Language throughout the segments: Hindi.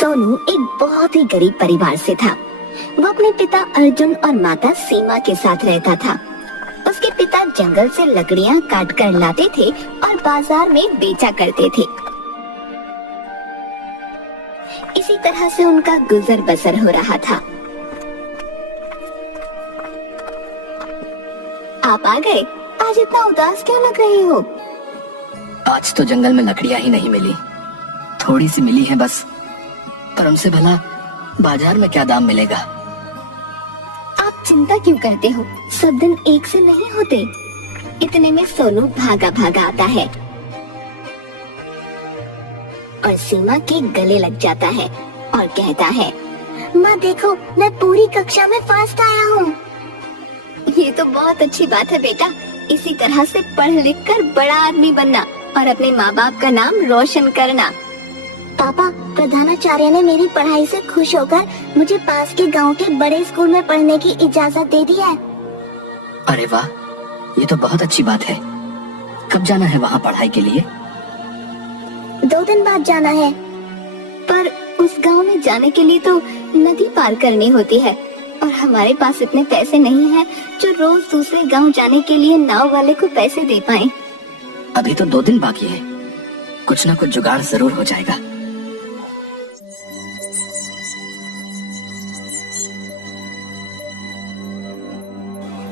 सोनू एक बहुत ही गरीब परिवार से था। वो अपने पिता अर्जुन और माता सीमा के साथ रहता था। उसके पिता जंगल से लकड़ियां काट कर लाते थे और बाजार में बेचा करते थे। इसी तरह से उनका गुजर बसर हो रहा था। आप आ गए? आज इतना उदास क्यों लग रहे हो? आज तो जंगल में लकड़ियां ही नहीं मिली, थोड़ी सी मिली है बस। पर उनसे भला बाजार में क्या दाम मिलेगा? आप चिंता क्यों करते हो? सब दिन एक से नहीं होते। इतने में सोनू भागा भागा आता है और सीमा के गले लग जाता है और कहता है, माँ देखो, मैं पूरी कक्षा में फर्स्ट आया हूँ। ये तो बहुत अच्छी बात है बेटा। इसी तरह से पढ़ लिख कर बड़ा आदमी बनना और अपने माँ बाप का नाम रोशन करना। पापा, प्रधानाचार्य ने मेरी पढ़ाई से खुश होकर मुझे पास के गांव के बड़े स्कूल में पढ़ने की इजाजत दे दी है। अरे वाह, ये तो बहुत अच्छी बात है। कब जाना है वहाँ पढ़ाई के लिए? 2 दिन बाद जाना है। पर उस गांव में जाने के लिए तो नदी पार करनी होती है और हमारे पास इतने पैसे नहीं हैं जो रोज दूसरे गांव जाने के लिए नाव वाले को पैसे दे पाएं। अभी तो 2 दिन बाकी है, कुछ ना कुछ जुगाड़ जरूर हो जाएगा।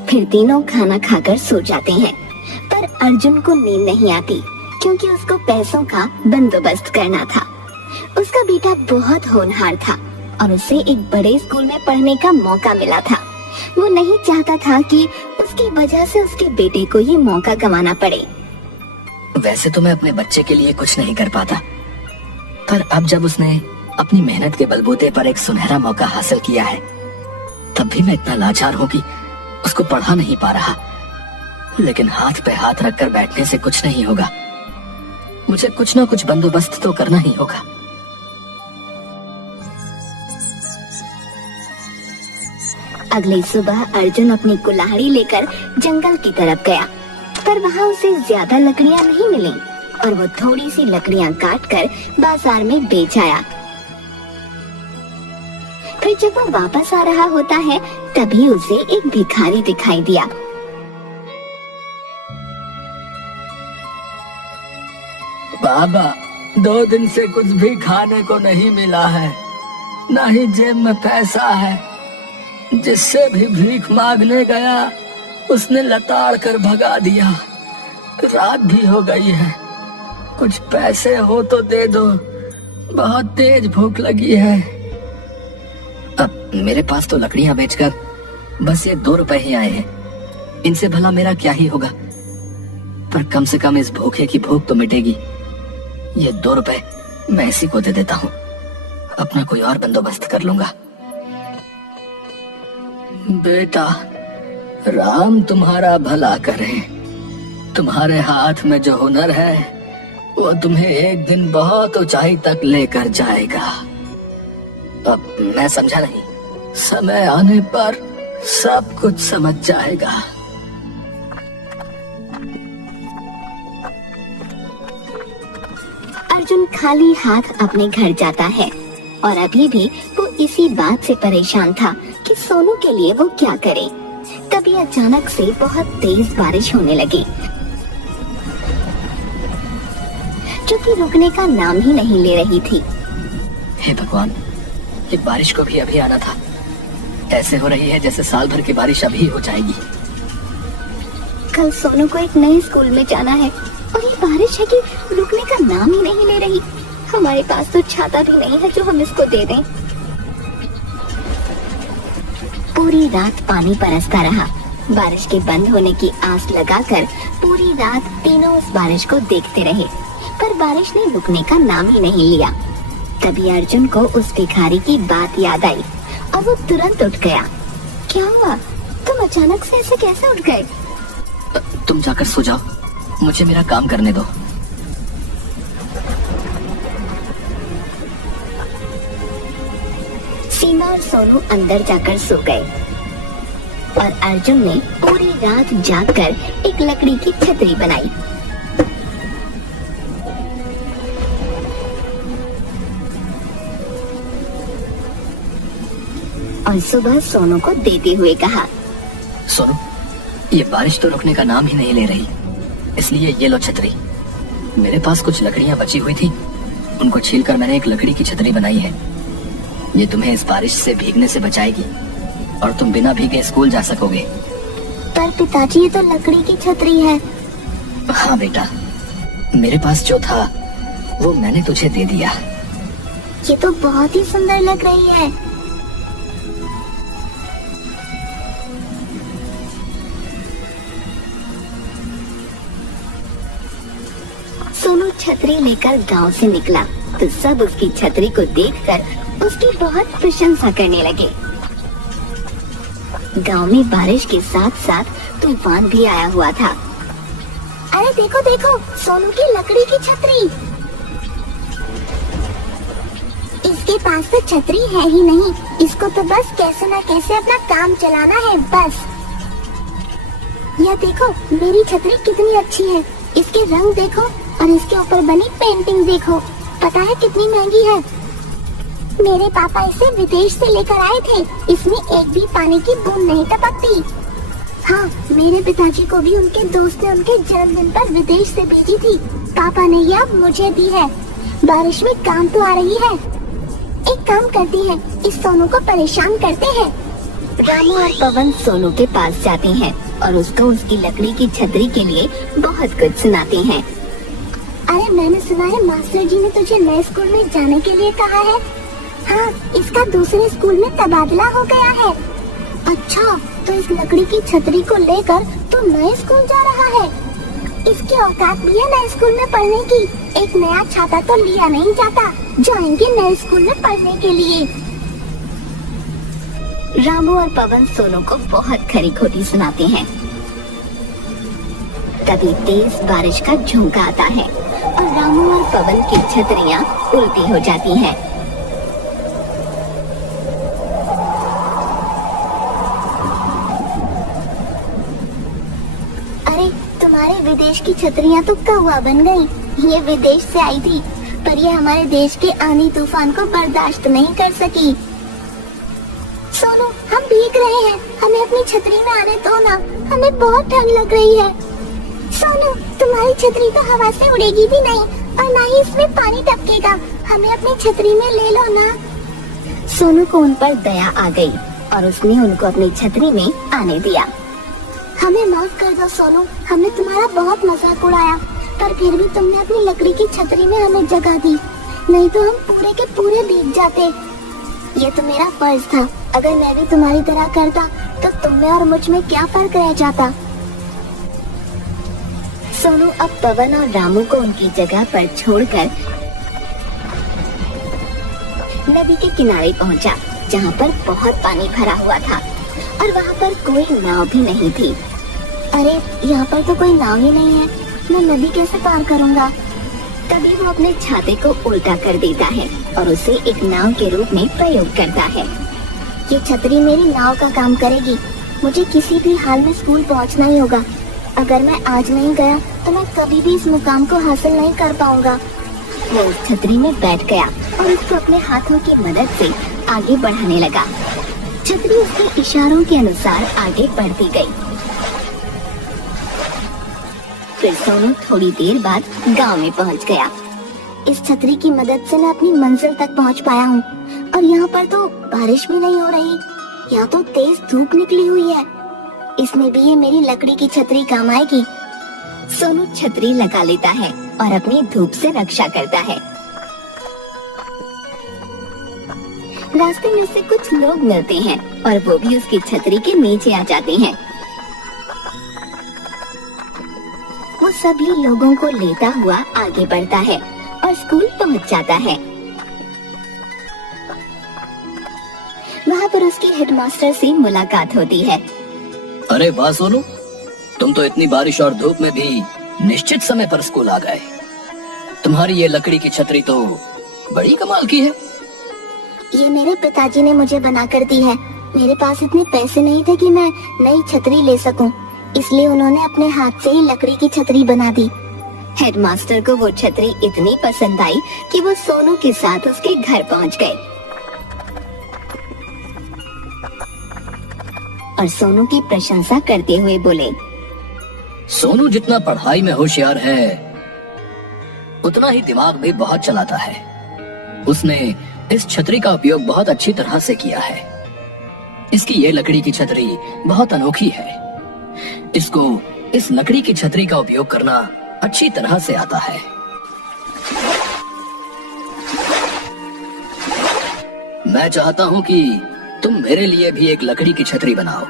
फिर तीनों खाना खाकर सो जाते हैं। पर अर्जुन को नींद नहीं आती क्योंकि उसको पैसों का बंदोबस्त करना था। उसका बेटा बहुत होनहार था और उसे एक बड़े स्कूल में पढ़ने का मौका मिला था। वो नहीं चाहता था कि उसकी वजह से उसके बेटे को ये मौका गंवाना पड़े। वैसे तो मैं अपने बच्चे के लिए कुछ नहीं कर पाता, पर अब जब उसने अपनी मेहनत के बलबूते पर एक सुनहरा मौका हासिल किया है, तब भी मैं इतना लाचार हूँ कि उसको पढ़ा नहीं पा रहा। लेकिन हाथ पे हाथ रखकर बैठने से कुछ नहीं होगा। मुझे कुछ ना कुछ बंदोबस्त तो करना ही होगा। अगली सुबह अर्जुन अपनी कुल्हाड़ी लेकर जंगल की तरफ गया, पर वहाँ उसे ज्यादा लकड़ियाँ नहीं मिली और वो थोड़ी सी लकड़ियाँ काटकर बाजार में बेच आया। फिर जब वो वापस आ रहा होता है, तभी उसे एक भिखारी दिखाई दिया। बाबा, 2 दिन से कुछ भी खाने को नहीं मिला है, ना ही जेब में पैसा है। जिससे भी भीख मांगने गया उसने लताड़ कर भगा दिया। रात भी हो गई है, कुछ पैसे हो तो दे दो, बहुत तेज भूख लगी है। अब मेरे पास तो लकड़ियां बेचकर बस ये 2 रुपए ही आए हैं, इनसे भला मेरा क्या ही होगा। पर कम से कम इस भूखे की भूख तो मिटेगी। ये 2 रुपए मैं इसी को दे देता हूँ, अपना कोई और बंदोबस्त कर लूंगा। बेटा, राम तुम्हारा भला करे। तुम्हारे हाथ में जो हुनर है वो तुम्हें एक दिन बहुत ऊंचाई तक लेकर जाएगा। अब मैं समझा नहीं, समय आने पर सब कुछ समझ जाएगा। अर्जुन खाली हाथ अपने घर जाता है और अभी भी वो इसी बात से परेशान था कि सोनू के लिए वो क्या करे। तभी अचानक से बहुत तेज बारिश होने लगी, जो कि रुकने का नाम ही नहीं ले रही थी। हे भगवान, ये बारिश को भी अभी आना था। ऐसे हो रही है जैसे साल भर की बारिश अभी हो जाएगी। कल सोनू को एक नए स्कूल में जाना है और ये बारिश है कि रुकने का नाम ही नहीं ले रही। हमारे पास तो छाता भी नहीं है जो हम इसको दे दें। पूरी रात पानी बरसता रहा। बारिश के बंद होने की आस लगाकर पूरी रात तीनों उस बारिश को देखते रहे, पर बारिश ने रुकने का नाम ही नहीं लिया। तभी अर्जुन को उस भिखारी की बात याद आई और वो तुरंत उठ गया। क्या हुआ? तुम अचानक से ऐसे कैसे उठ गए? तुम जाकर सो जाओ, मुझे मेरा काम करने दो। सीमा और सोनू अंदर जाकर सो गए और अर्जुन ने पूरी रात जागकर एक लकड़ी की छतरी बनाई। और सुबह सोनू को देते हुए कहा, सोनू, ये बारिश तो रुकने का नाम ही नहीं ले रही, इसलिए ये लो छतरी। मेरे पास कुछ लकड़ियां बची हुई थी, उनको छीलकर मैंने एक लकड़ी की छतरी बनाई है। ये तुम्हें इस बारिश से भीगने से बचाएगी और तुम बिना भीगे स्कूल जा सकोगे। पर पिताजी, ये तो लकड़ी की छतरी है। हाँ बेटा, मेरे पास जो था वो मैंने तुझे दे दिया। ये तो बहुत ही सुंदर लग रही है। सोनू छतरी लेकर गांव से निकला तो सब उसकी छतरी को देखकर उसकी बहुत प्रशंसा करने लगे। गांव में बारिश के साथ साथ तूफान भी आया हुआ था। अरे देखो देखो, सोनू की लकड़ी की छतरी। इसके पास तो छतरी है ही नहीं, इसको तो बस कैसे न कैसे अपना काम चलाना है बस। यह देखो, मेरी छतरी कितनी अच्छी है। इसके रंग देखो और इसके ऊपर बनी पेंटिंग देखो। पता है कितनी महंगी है? मेरे पापा इसे विदेश से लेकर आए थे। इसमें एक भी पानी की बूंद नहीं टपकती। हाँ, मेरे पिताजी को भी उनके दोस्त ने उनके जन्मदिन पर विदेश से भेजी थी। पापा ने यह अब मुझे दी है। बारिश में काम तो आ रही है। एक काम करते हैं, इस सोनू को परेशान करते हैं। रामू और पवन सोनू के पास जाते हैं और उसको उसकी लकड़ी की छतरी के लिए बहुत कुछ सुनाते हैं। अरे मैंने सुना है मास्टर जी ने तुझे नए स्कूल में जाने के लिए कहा है। हाँ, इसका दूसरे स्कूल में तबादला हो गया है। अच्छा, तो इस लकड़ी की छतरी को लेकर तू नए स्कूल जा रहा है? इसकी औकात भी है नए स्कूल में पढ़ने की। एक नया छाता तो लिया नहीं जाता। जाएंगे नए स्कूल में पढ़ने के लिए। रामू और पवन सोनू को बहुत खरी खोटी सुनाते हैं। तभी तेज बारिश का झोंका आता है और रामू और पवन की छतरियां उल्टी हो जाती हैं। अरे, तुम्हारे विदेश की छतरियां तो कौवा बन गई। ये विदेश से आई थी, पर ये हमारे देश के आंधी तूफान को बर्दाश्त नहीं कर सकी। सोनू, हम भीग रहे हैं, हमें अपनी छतरी में आने दो ना, हमें बहुत ठंड लग रही है। सोनू, तुम्हारी छतरी तो हवा से उड़ेगी भी नहीं और ना ही इसमें पानी टपकेगा। हमें अपनी छतरी में ले लो ना। सोनू को उन पर दया आ गई और उसने उनको अपनी छतरी में आने दिया। हमें माफ कर दो सोनू, हमने तुम्हारा बहुत मजाक उड़ाया, पर फिर भी तुमने अपनी लकड़ी की छतरी में हमें जगह दी, नहीं तो हम पूरे के पूरे भीग जाते। ये तो मेरा फर्ज था। अगर मैं भी तुम्हारी तरह करता तो तुम में और मुझ में क्या फर्क रह जाता। सोनू अब पवन और रामू को उनकी जगह पर छोड़कर नदी के किनारे पहुंचा, जहां पर बहुत पानी भरा हुआ था और वहां पर कोई नाव भी नहीं थी। अरे, यहाँ पर तो कोई नाव ही नहीं है, मैं नदी कैसे पार करूँगा? तभी वो अपने छाते को उल्टा कर देता है और उसे एक नाव के रूप में प्रयोग करता है। ये छतरी मेरी नाव का काम करेगी। मुझे किसी भी हाल में स्कूल पहुँचना ही होगा। अगर मैं आज नहीं गया तो मैं कभी भी इस मुकाम को हासिल नहीं कर पाऊंगा। वो उस छतरी में बैठ गया और उसको अपने हाथों की मदद से आगे बढ़ाने लगा। छतरी उसके इशारों के अनुसार आगे बढ़ती गई। फिर सोनू थोड़ी देर बाद गांव में पहुंच गया। इस छतरी की मदद से मैं अपनी मंजिल तक पहुंच पाया हूँ और यहाँ पर तो बारिश भी नहीं हो रही। यहाँ तो तेज धूप निकली हुई है। इसमें भी ये मेरी लकड़ी की छतरी काम आएगी। सोनू छतरी लगा लेता है और अपनी धूप से रक्षा करता है। रास्ते में से कुछ लोग मिलते हैं और वो भी उसकी छतरी के नीचे आ जाते हैं। वो सभी लोगों को लेता हुआ आगे बढ़ता है और स्कूल पहुंच जाता है। वहाँ पर उसकी हेडमास्टर से मुलाकात होती है। अरे वाह सोनू, तुम तो इतनी बारिश और धूप में भी निश्चित समय पर स्कूल आ गए। तुम्हारी ये लकड़ी की छतरी तो बड़ी कमाल की है। ये मेरे पिताजी ने मुझे बना कर दी है। मेरे पास इतने पैसे नहीं थे कि मैं नई छतरी ले सकूं, इसलिए उन्होंने अपने हाथ से ही लकड़ी की छतरी बना दी। हेडमास्टर को वो छतरी इतनी पसंद आई कि वो सोनू के साथ उसके घर पहुंच गए। और सोनू की प्रशंसा करते हुए बोले, सोनू जितना पढ़ाई में होशियार है उतना ही दिमाग भी बहुत चलाता है। उसने इस छतरी का उपयोग बहुत अच्छी तरह से किया है। इसकी ये लकड़ी की छतरी बहुत अनोखी है। इसको इस लकड़ी की छतरी का उपयोग करना अच्छी तरह से आता है। मैं चाहता हूं कि तुम मेरे लिए भी एक लकड़ी की छतरी बनाओ,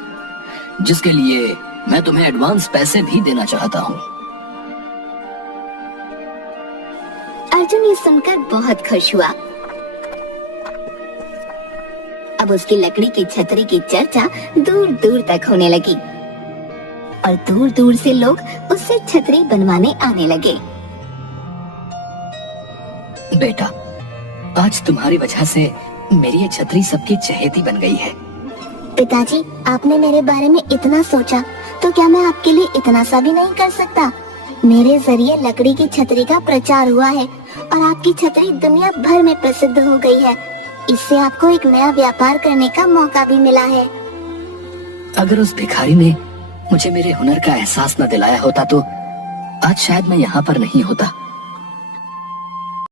जिसके लिए मैं तुम्हें एडवांस पैसे भी देना चाहता हूं। अर्जुन ये सुनकर बहुत खुश हुआ। अब उसकी लकड़ी की छतरी की चर्चा दूर दूर तक होने लगी और दूर दूर से लोग उससे छतरी बनवाने आने लगे। बेटा, आज तुम्हारी वजह से मेरी ये छतरी सबकी चहेती बन गई है। पिताजी, आपने मेरे बारे में इतना सोचा तो क्या मैं आपके लिए इतना सा भी नहीं कर सकता? मेरे जरिए लकड़ी की छतरी का प्रचार हुआ है और आपकी छतरी दुनिया भर में प्रसिद्ध हो गई है। इससे आपको एक नया व्यापार करने का मौका भी मिला है। अगर उस भिखारी ने मुझे मेरे हुनर का एहसास न दिलाया होता तो आज शायद मैं यहाँ पर नहीं होता।